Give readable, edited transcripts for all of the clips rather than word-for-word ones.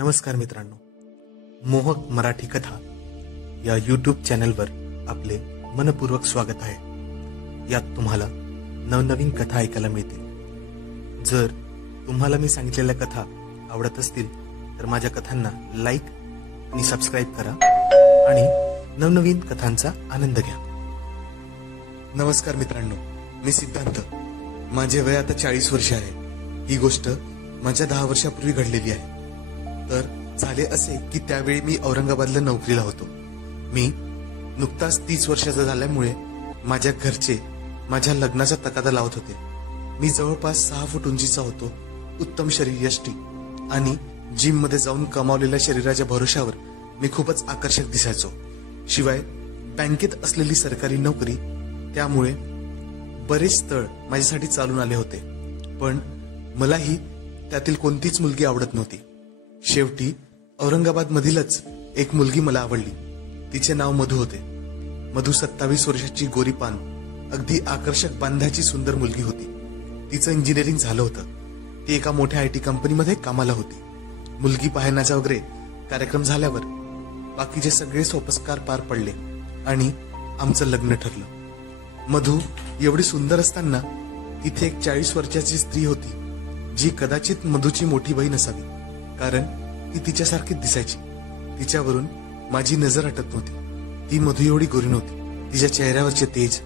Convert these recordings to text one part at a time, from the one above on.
नमस्कार मित्रांनो, मोहक मराठी कथा या यूट्यूब चॅनलवर आपले मनपूर्वक स्वागत आहे। यात तुम्हाला नवनवीन कथा ऐकायला मिळतील। जर तुम्हाला मी सांगितलेल्या कथा आवडत असतील तर माझ्या कथांना लाईक आणि सबस्क्राईब करा आणि नवनवीन कथांचा आनंद घ्या। नमस्कार मित्रांनो, मी सिद्धांत। माझे वय आता 40 वर्ष आहे। ही गोष्ट माझ्या 10 वर्षापूर्वी घडलेली आहे। तर झाले असे की त्यावेळी मी औरंगाबादला नोकरीला होतो। मी नुकताच 30 वर्षाचा झाल्यामुळे माझ्या घरचे माझ्या लग्नाचा तगादा लावत होते। मी जवळपास 6 फूट उंचीचा होतो, उत्तम शरीर यष्टी आणि जिम मध्ये जाऊन कमावलेल्या शरीराच्या भरोशावर मी खूपच आकर्षक दिसायचो। शिवाय बँकेत असलेली सरकारी नोकरी, त्यामुळे बरेच स्थळ माझ्यासाठी चालून आले होते। पण मलाही त्यातील कोणतीच मुलगी आवडत नव्हती। शेवटी औरंगाबाद मधीलच एक मुलगी मला आवडली। तिचे नाव मधू होते। मधू 27 वर्षाची, गोरीपान, अगदी आकर्षक बांध्याची सुंदर मुलगी होती। तिचं इंजिनिअरिंग झालं होतं। ती एका मोठ्या IT कंपनीमध्ये कामाला होती। मुलगी पाहण्याचा वगैरे कार्यक्रम झाल्यावर बाकीचे सगळे सोपस्कार पार पडले आणि आमचं लग्न ठरलं। मधू एवढी सुंदर असताना तिथे एक 40 वर्षाची स्त्री होती, जी कदाचित मधूची मोठी बहीण असावी, कारण ती तिच्यासारखीच दिसायची। तिच्यावरून माझी नजर हटत नव्हती। ती मधू एवढी गोरी नव्हती। तिच्या चेहऱ्यावरचे तेज,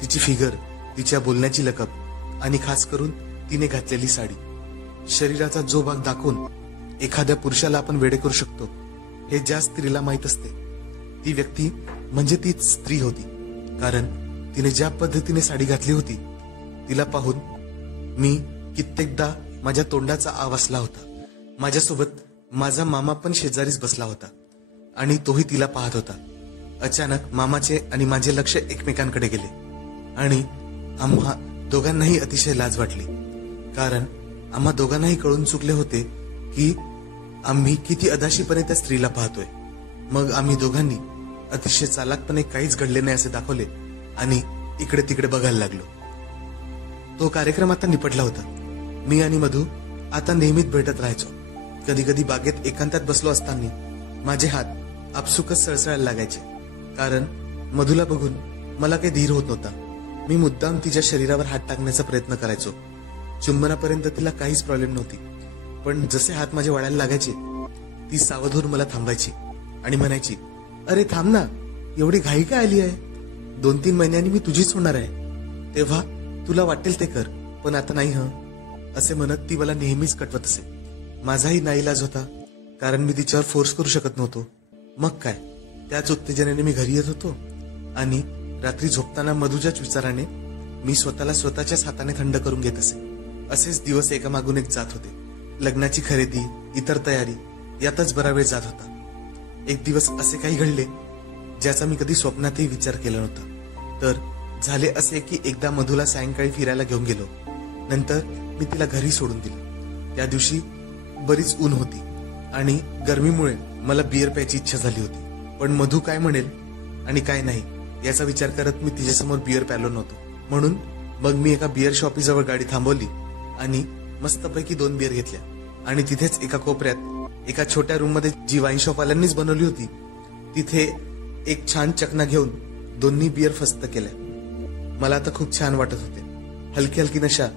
तिची फिगर, तिच्या बोलण्याची लकब आणि खास करून तिने घातलेली साडी, शरीराचा जो भाग दाखवून एखाद्या पुरुषाला आपण वेडे करू शकतो, हे ज्या स्त्रीला माहीत असते ती व्यक्ती म्हणजे तीच स्त्री होती। कारण तिने ज्या पद्धतीने साडी घातली होती, तिला पाहून मी कित्येकदा माझ्या तोंडाचा आवाज वासला होता। माझ्यासोबत माझा मामा पण शेजारीच बसला होता आणि तोही तिला पाहत होता। अचानक मामाचे आणि माझे लक्ष एकमेकांकडे गेले आणि आम्हा दोघांनाही अतिशय लाज वाटली, कारण आम्हा दोघांनाही कळून चुकले होते की आम्ही किती अदाशीपणे त्या स्त्रीला पाहतोय। मग आम्ही दोघांनी अतिशय चालाकपणे काहीच घडले नाही असे दाखवले आणि इकडे तिकडे बघायला लागलो। तो कार्यक्रम आता निपटला होता। मी आणि मधू आता नेहमीच भेटत राहायचो। कधी कधी बागेत एकांतात बसलो असताना माझे हात आपसुकच सळसळायला लागायचे, कारण मधूला बघून मला काही धीर होत नव्हता। मी मुद्दाम तिच्या शरीरावर हात टाकण्याचा प्रयत्न करायचो। चुंबनापर्यंत तिला काहीच प्रॉब्लेम नव्हती, पण जसे हात माझे वाढायला लागायचे ती सावध होऊन मला थांबायची आणि म्हणायची, अरे थांब ना, एवढी घाई काय आली आहे? 2-3 महिन्यांनी मी तुझीच होणार आहे, तेव्हा तुला वाटेल ते कर, पण आता नाही हं, असे म्हणत ती मला नेहमीच कटवत असे। माझाही नाईलाज होता, कारण मी तिच्यावर फोर्स करू शकत नव्हतो। मग काय, त्याच उत्तेजनेने मी घरी येत होतो आणि रात्री झोपताना मधूच्याच विचाराने मी स्वतःला स्वतःच्याच हाताने थंड करून घेत असे। असेच दिवस एकामागून एक जात होते। लग्नाची खरेदी, इतर तयारी यातच बरा वेळ जात होता। एक दिवस असे काही घडले ज्याचा मी कधी स्वप्नातही विचार केला नव्हता। तर झाले असे की एकदा मधूला सायंकाळी फिरायला घेऊन गेलो। नंतर मी तिला घरी सोडून दिलं। त्या दिवशी बरीच ऊन होती आणि गरमीमुळे मला बियर प्यायची इच्छा झाली होती, पण मधू काय म्हणेल आणि काय नाही याचा विचार करत मी तिच्यासमोर बियर प्यालो नव्हतो। म्हणून मग मी एका बियर शॉपीजवळ गाडी थांबवली आणि मस्तपैकी 2 बियर घेतल्या आणि तिथेच एका कोपऱ्यात एका छोट्या रूम मध्ये, जी वाईन शॉप वाल्यांनीच बनवली होती, तिथे एक छान चकना घेऊन दोन्ही बियर फस्त केल्या। मला आता खूप छान वाटत होते। हलकी हलकी नशा,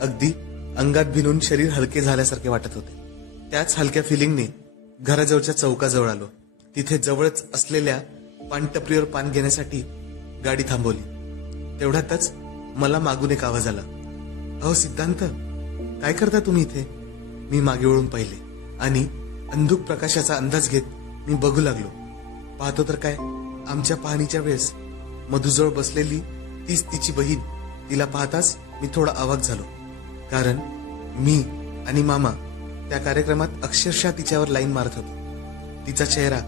अगदी अंगात भिनून शरीर हलके झाल्यासारखे वाटत होते। त्याच हलक्या फिलिंगने घराजवळच्या चौकाजवळ आलो। तिथे जवळच असलेल्या पानटपरीवर पान घेण्यासाठी गाडी थांबवली। तेवढ्यातच मला मागून एक आवाज आला, अहो सिद्धांत, काय करता तुम्ही इथे? मी मागे वळून पाहिले आणि अंधुक प्रकाशाचा अंदाज घेत मी बघू लागलो। पाहतो तर काय, आमच्या पाहणीच्या वेळेस मधूजवळ बसलेली तीच तिची बहीण। तिला पाहताच मी थोडा अवाक झालो, कारण मी आणि मामा त्या कार्यक्रमात अक्षरशः तिच्यावर लाईन मारत होतो। तिचा चेहरा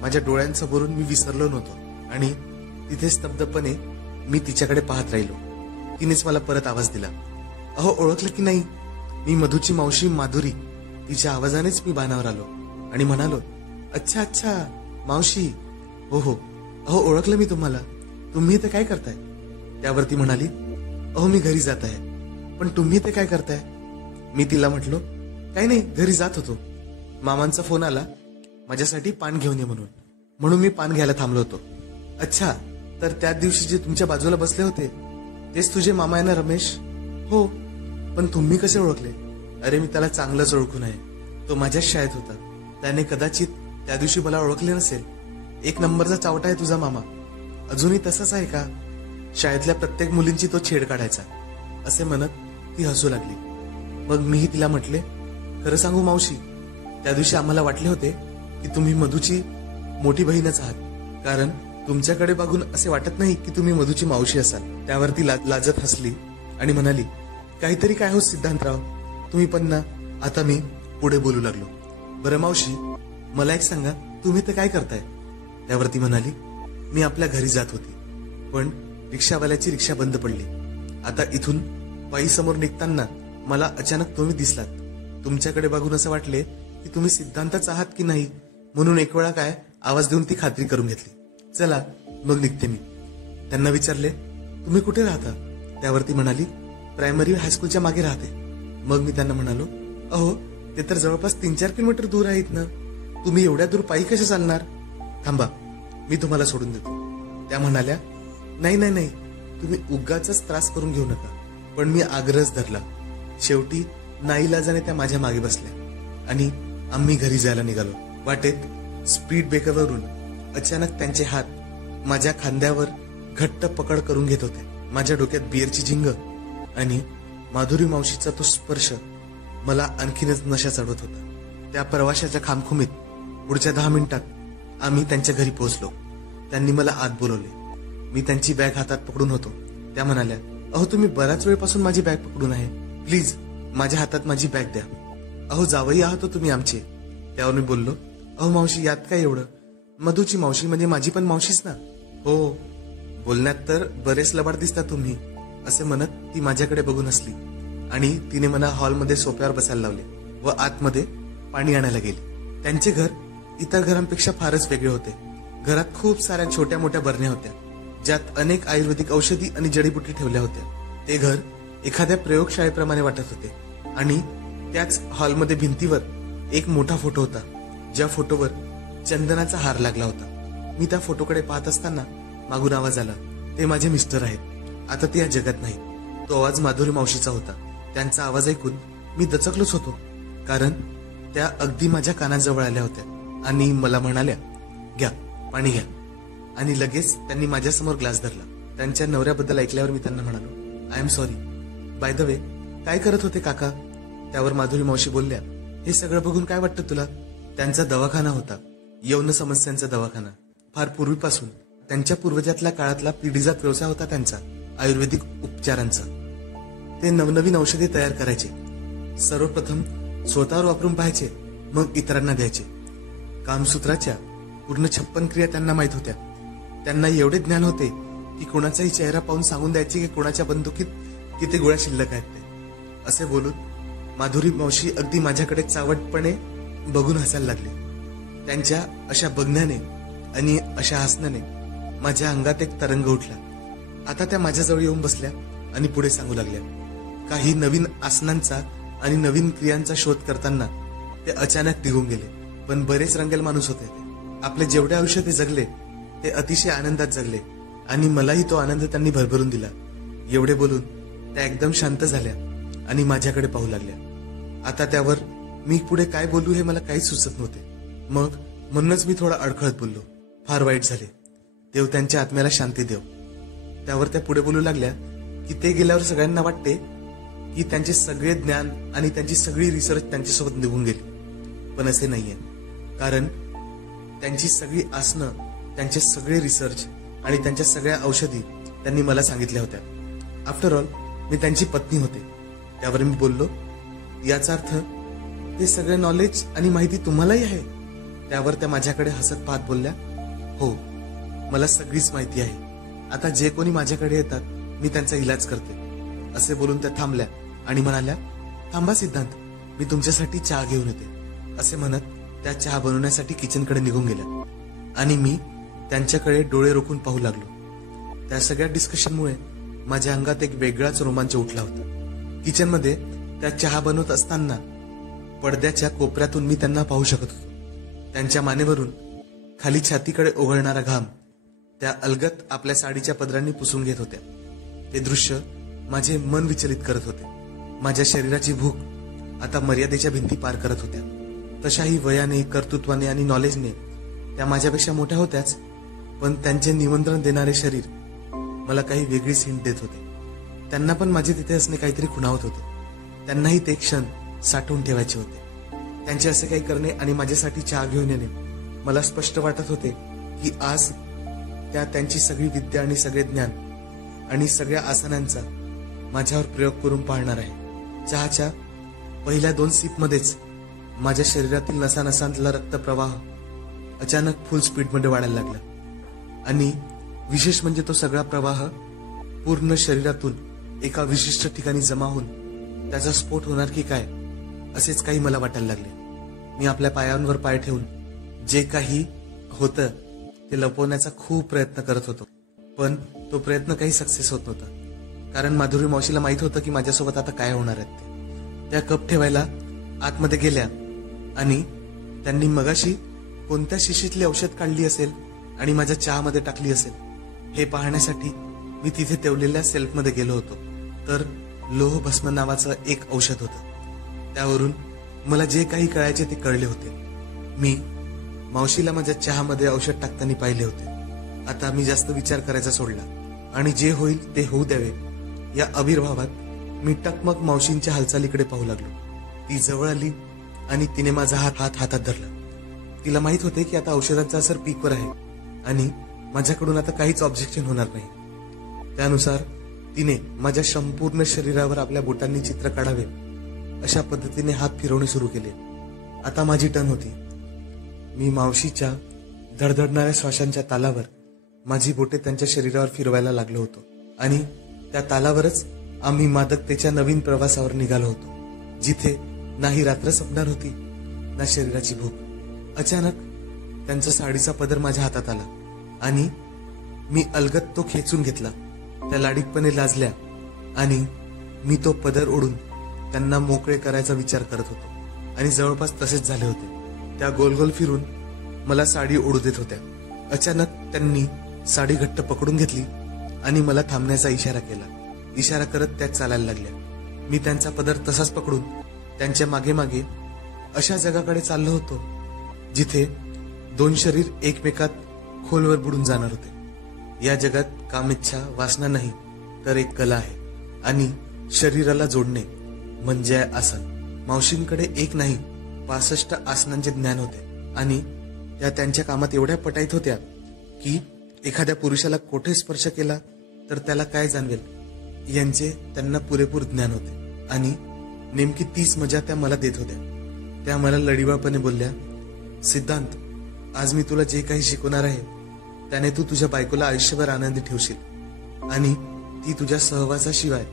माझ्या डोळ्यांसमोरून मी विसरलो नव्हतो आणि तिथे स्तब्धपणे मी तिच्याकडे पाहत राहिलो। तिनेच मला परत आवाज दिला, अहो ओळखलं की नाही? मी मधूची मावशी माधुरी। तिच्या आवाजानेच मी भानावर आलो आणि म्हणालो, अच्छा अच्छा मावशी, हो हो, अहो ओळखलं मी तुम्हाला, तुम्ही इथे काय करताय? त्यावरती म्हणाली, अहो मी घरी जात आहे, पण तुम्ही इथे काय करताय? मी तिला म्हटलो, काही नाही, घरी जात होतो। मामांचा फोन आला माझ्यासाठी पान घेऊन ये म्हणून मी पान घ्यायला थांबलो होतो. अच्छा, तर त्याच दिवशी जे तुमच्या बाजूला बसले होते तेच तुझे मामा आहे ना रमेश? हो. पण तुम्ही कसे ओळखले? अरे मी त्याला चांगलंच ओळखून आहे. तो माझ्याच शाळेत होता. त्याने कदाचित त्या दिवशी मला ओळखले नसेल. एक नंबरचा चावटा आहे तुझा मामा. अजूनही तसाच आहे का? शाळेतल्या प्रत्येक मुलींची तो छेड काढायचा. असे म्हणत ती हसू लागली. मग मीही तिला म्हटले, खरं सांगू मावशी, त्या दिवशी आम्हाला वाटले होते की तुम्ही मधूची मोठी बहीणच आहात, कारण तुमच्याकडे बघून असे वाटत नाही की तुम्ही मधूची मावशी असाल. त्यावर ती लाजत हसली आणि म्हणाली, काहीतरी काय हो सिद्धांतराव, तुम्ही पण ना. आता मी पुढे बोलू लागलो. बरं मावशी, मला एक सांगा, तुम्ही तर काय करताय? त्यावर ती म्हणाली, मी आपल्या घरी जात होती, पण रिक्षावाल्याची रिक्षा बंद पडली. आता इथून पायी समोर निघताना मला अचानक तुम्ही दिसलात. तुमच्याकडे बघून असं वाटले की तुम्ही सिद्धांतच आहात की नाही, म्हणून एक वेळा काय आवाज देऊन ती खात्री करून घेतली. चला मग निघते मी. त्यांना विचारले, तुम्ही कुठे राहता? त्यावर ती म्हणाली, प्रायमरी हायस्कूलच्या मागे राहते. मग मी त्यांना म्हणालो, अहो ते तर जवळपास 3-4 किलोमीटर दूर आहेत ना, तुम्ही एवढ्या दूर पायी कसे चालणार? थांबा, मी तुम्हाला सोडून देतो. त्या म्हणाल्या, नाही, तुम्ही उगाच त्रास करून घेऊ नका. पण मी आग्रहच धरला. शेवटी नाईलाजाने त्या माझ्या मागे बसल्या आणि आम्ही घरी जायला निघालो. वाटेत स्पीड ब्रेकरवरून अचानक त्यांचे हात माझ्या खांद्यावर घट्ट पकड करून घेत होते. माझ्या डोक्यात बिअरची झिंग आणि माधुरी मावशीचा तो स्पर्श मला आणखीनच नशा चढवत होता. त्या प्रवाशाच्या खामखुमीत पुढच्या 10 मिनिटात आम्ही त्यांच्या घरी पोहोचलो. त्यांनी मला आत बोलवले. मी त्यांची बॅग हातात पकडून होतो. त्या म्हणाल्या, अहो तुम्ही बऱ्याच वेळपासून माझी बॅग पकडून आहे, प्लीज माझ्या हातात माझी बॅग द्या. अहो जावई आहात हो तुम्ही आमचे. त्यावर मी बोललो, अहो मावशी यात काय एवढं, मधूची मावशी म्हणजे माझी पण मावशीच ना. हो, बोलण्यात तर बरेच लबाड दिसता तुम्ही, असे म्हणत ती माझ्याकडे बघून हसली आणि तिने मला हॉलमध्ये सोफ्यावर बसायला लावले व आतमध्ये पाणी आणायला गेली. त्यांचे घर इतर घरांपेक्षा फारच वेगळे होते. घरात खूप साऱ्या छोट्या मोठ्या बरण्या होत्या, ज्यात अनेक आयुर्वेदिक औषधी आणि जडीबुटी ठेवल्या होत्या. ते घर एखाद्या प्रयोगशाळेप्रमाणे वाटत होते आणि त्याच हॉलमध्ये भिंतीवर एक मोठा फोटो होता, ज्या फोटोवर चंदनाचा हार लागला होता. मी त्या फोटोकडे पाहत असताना मागून आवाज आला, ते माझे मिस्टर आहेत, आता ते या जगात नाही. तो आवाज माधुरी मावशीचा होता. त्यांचा आवाज ऐकून मी दचकलोच होतो, कारण त्या अगदी माझ्या कानाजवळ आल्या होत्या आणि मला म्हणाल्या, घ्या पाणी घ्या. आणि लगेच त्यांनी माझ्यासमोर ग्लास धरला. त्यांच्या नवऱ्याबद्दल ऐकल्यावर मी त्यांना म्हणालो, I am sorry. By the way, काय करत होते काका? त्यावर माधुरी मावशी बोलल्या, हे सगळं बघून काय वाटतं तुला? त्यांचा दवाखाना होता, यौन समस्यांचा दवाखाना. फार पूर्वीपासून त्यांच्या पूर्वजातल्या काळातला पिढीजात व्यवसाय होता त्यांचा, आयुर्वेदिक उपचारांचा. ते नवनवीन औषधे तयार करायचे. सर्वप्रथम स्वतःवर वापरून पाहायचे, मग इतरांना द्यायचे. कामसूत्राच्या पूर्ण 56 क्रिया त्यांना माहित होत्या. त्यांना एवढे ज्ञान होते की कोणाचाही चेहरा पाहून सांगून द्यायचे की कोणाच्या बंदुकीत किती गोळ्या शिल्लक आहेत ते. असे बोलून माधुरी मावशी अगदी माझ्याकडे चावटपणे बघून हसायला लागली. त्यांच्या अशा बघण्याने आणि अशा हसण्याने माझ्या अंगात एक तरंग उठला. आता त्या माझ्याजवळ येऊन बसल्या आणि पुढे सांगू लागल्या. काही नवीन आसनांचा आणि नवीन क्रियांचा शोध करताना ते अचानक निघून गेले. पण बरेच रंगेल माणूस होते ते. आपले जेवढे आयुष्य ते जगले ते अतिशय आनंदात जगले आणि मलाही तो आनंद त्यांनी भरभरून दिला. एवढे बोलून त्या एकदम शांत झाल्या आणि माझ्याकडे पाहू लागल्या. आता त्यावर मी पुढे काय बोलू हे मला काहीच सुचत नव्हते. मग म्हणूनच मी थोडा अडखळत बोललो. फार वाईट झाले, देव त्यांच्या आत्म्याला शांती देव. त्यावर त्या पुढे बोलू लागल्या की ते गेल्यावर सगळ्यांना वाटते की त्यांचे सगळे ज्ञान आणि त्यांची सगळी रिसर्च त्यांच्यासोबत निघून गेली. पण असे नाहीये, कारण त्यांची सगळी आसनं, त्यांचे सगळे रिसर्च आणि त्यांच्या सगळ्या औषधी त्यांनी मला सांगितल्या होत्या. आफ्टर ऑल मी त्यांची पत्नी होते. त्यावर मी बोललो, याचा अर्थ ते सगळे नॉलेज आणि माहिती तुम्हालाही आहे? त्यावर त्या माझ्याकडे हसत पाहत बोलल्या, हो, मला सगळीच माहिती आहे. आता जे कोणी माझ्याकडे येतात मी त्यांचा इलाज करते. असे बोलून त्या थांबल्या आणि म्हणाल्या, थांबा सिद्धांत, मी तुमच्यासाठी चहा घेऊन येते. असे म्हणत त्या चहा बनवण्यासाठी किचनकडे निघून गेल्या आणि मी त्यांच्याकडे डोळे रोखून पाहू लागलो. त्या सगळ्या डिस्कशनमुळे माझ्या अंगात एक वेगळाच रोमांच उठला होता. किचनमध्ये त्या चहा बनवत असताना पडद्याच्या कोपऱ्यातून मी त्यांना पाहू शकत होतो. त्यांच्या मानेवरून खाली छातीकडे ओघळणारा घाम त्या अलगत आपल्या साडीच्या पदरांनी पुसून घेत होत्या. ते दृश्य माझे मन विचलित करत होते. माझ्या शरीराची भूक आता मर्यादेच्या भिंती पार करत होत्या. तशाही वयाने, कर्तृत्वाने आणि नॉलेजने त्या माझ्यापेक्षा मोठ्या होत्याच, पण त्यांचे निमंत्रण देणारे शरीर मला काही वेगळीच हिंट देत होते. त्यांना पण माझे तिथे असणे काहीतरी खुणावत होते. त्यांनाही ते क्षण साठवून ठेवायचे होते. त्यांचे असे काही करणे आणि माझ्यासाठी चहा घेऊन येणे मला स्पष्ट वाटत होते की आज त्या त्यांची सगळी विद्या आणि सगळे ज्ञान आणि सगळ्या आसनांचा माझ्यावर प्रयोग करून पाहणार आहे. चहाच्या पहिल्या 2 सिपमध्येच माझ्या शरीरातील नसानसांतला रक्तप्रवाह अचानक फुल स्पीडमध्ये वाढायला लागला आणि विशेष म्हणजे तो सगळा प्रवाह पूर्ण शरीरातून एका विशिष्ट ठिकाणी जमा होऊन त्याचा स्फोट होणार की काय असेच काही मला वाटायला लागले. मी आपल्या पायांवर पाय ठेवून जे काही होतं ते लपवण्याचा खूप प्रयत्न करत होतो, पण तो प्रयत्न काही सक्सेस होत नव्हता. कारण माधुरी मावशीला माहित होतं की माझ्यासोबत आता काय होणार आहेत ते. त्या कप ठेवायला आतमध्ये गेल्या आणि त्यांनी मगाशी कोणत्या शिशीतली औषध काढली असेल आणि माझ्या चहामध्ये टाकली असेल हे पाहण्यासाठी मी तिथे ठेवलेल्या सेल्फमध्ये गेलो होतो. तर लोह भस्म नावाचं एक औषध होतं. त्यावरून मला जे काही कळायचे ते कळले होते. मी मावशीला माझ्या चहामध्ये औषध टाकताना पाहिले होते. आता मी जास्त विचार करायचा सोडला आणि जे होईल ते होऊ द्यावे या आविर्भावात मी टकमक मावशींच्या हालचालीकडे पाहू लागलो. ती जवळ आली आणि तिने माझा हातात धरला. तिला माहित होते की आता औषधाचा असर पीकवर आहे आणि माझ्याकडून आता काहीच ऑब्जेक्शन होणार नाही. त्यानुसार तिने माझ्या संपूर्ण शरीरावर आपल्या बोटांनी चित्र काढावे अशा पद्धतीने हात फिरवणे सुरू केले. आता माझी टर्न होती. मी मावशीच्या धडधडणाऱ्या श्वासांच्या तालावर माझी बोटे त्यांच्या शरीरावर फिरवायला लागलो होतो आणि त्या तालावरच आम्ही मादकतेच्या नवीन प्रवासावर निघालो होतो, जिथे नाही रात्र संपणार होती ना शरीराची भूक. अचानक त्यांचा साडीचा पदर माझ्या हातात आला आणि मी अलगत तो खेचून घेतला. त्या लाडीकपणे लाजल्या आणि मी तो पदर ओढून त्यांना मोकळे करायचा विचार करत होतो आणि जवळपास तसेच झाले होते. त्या गोल गोल फिरून मला साडी ओढू देत होत्या. अचानक त्यांनी साडी घट्ट पकडून घेतली आणि मला थांबण्याचा इशारा केला. इशारा करत त्या चालायला लागल्या. मी त्यांचा पदर तसाच पकडून त्यांच्या मागे मागे अशा जगाकडे चाललो होतो जिथे 2 शरीर एकमेकात खोलवर बुडून जाणार होते. या जगात कामेच्छा, वासना नाही तर एक कला आहे आणि शरीराला जोडणे म्हणजे आसन. मावशींकडे एक नाही 65 आसनांचे ज्ञान होते आणि त्या त्यांच्या कामात एवढ्या पटाईत होत्या की एखाद्या पुरुषाला कोठे स्पर्श केला तर त्याला काय जाणवेल यांचे त्यांना पुरेपूर ज्ञान होते आणि नेमकी तीच मजा त्या मला देत होत्या. त्या मला लढीवाळपणे बोलल्या, सिद्धांत, आज मी तुला जे काही शिकवणार आहे त्याने तू तुझ्या बायकोला आयुष्यभर आनंदी ठेवशील आणि ती तुझ्या सहवासाशिवाय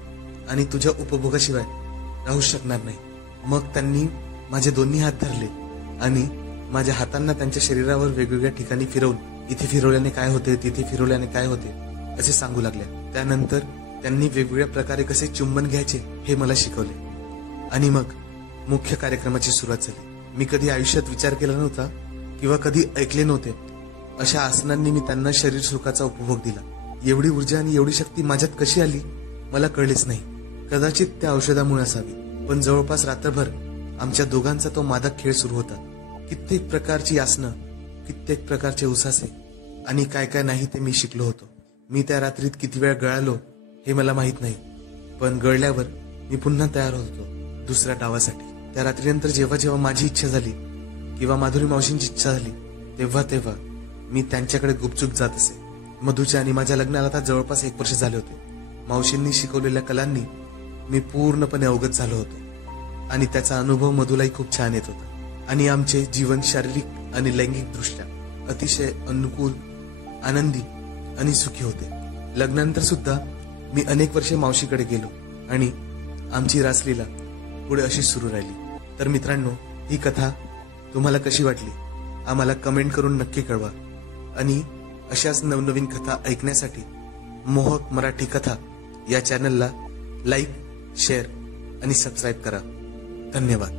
आणि तुझ्या उपभोगाशिवाय राहू शकणार नाही. मग त्यांनी माझे दोन्ही हात धरले आणि माझ्या हातांना त्यांच्या शरीरावर वेगवेगळ्या ठिकाणी फिरवून इथे फिरवल्याने काय होते, तिथे फिरवल्याने काय होते असे सांगू लागल्या. त्यानंतर त्यांनी वेगवेगळ्या प्रकारे कसे चुंबन घ्यायचे हे मला शिकवले आणि मग मुख्य कार्यक्रमाची सुरुवात झाली. मी कधी आयुष्यात विचार केला नव्हता किंवा कधी ऐकले नव्हते अशा आसनांनी मी त्यांना शरीर सुखाचा उपभोग दिला. एवढी ऊर्जा आणि एवढी शक्ती माझ्यात कशी आली मला कळलेच नाही. कदाचित त्या औषधामुळे असावी, पण जवळपास रात्रभर आमच्या दोघांचा तो मादक खेळ सुरू होता. कित्येक प्रकारची आसनं, कित्येक प्रकारचे उसासे आणि काय काय नाही ते मी शिकलो होतो. मी त्या रात्रीत किती वेळ गळालो हे मला माहित नाही, पण गळल्यावर मी पुन्हा तयार होतो दुसऱ्या डावासाठी. त्या रात्रीनंतर जेव्हा जेव्हा माझी इच्छा झाली किंवा माधुरी मावशींची इच्छा झाली तेव्हा तेव्हा मी त्यांच्याकडे गुपचूप जात असे. मधूच्या आणि माझ्या लग्नाला आता जवळपास 1 वर्ष झाले होते. मावशींनी शिकवलेल्या कलांनी मी पूर्णपणे अवगत झालो होतो आणि त्याचा अनुभव मधुलाही खूप छान येत होता आणि आमचे जीवन शारीरिक आणि लैंगिक दृष्ट्या अतिशय अनुकूल, आनंदी आणि सुखी होते. लग्नानंतर सुद्धा मी अनेक वर्षे मावशीकडे गेलो आणि आमची रासलीला पुढे अशीच सुरू राहिली. तर मित्रांनो, ही कथा तुम्हाला कशी वाटली आम्हाला कमेंट करून नक्की कळवा आणि अशाच नवनवीन कथा ऐकण्यासाठी मोहक मराठी कथा या चॅनलला लाईक, शेअर आणि सबस्क्राईब करा. धन्यवाद.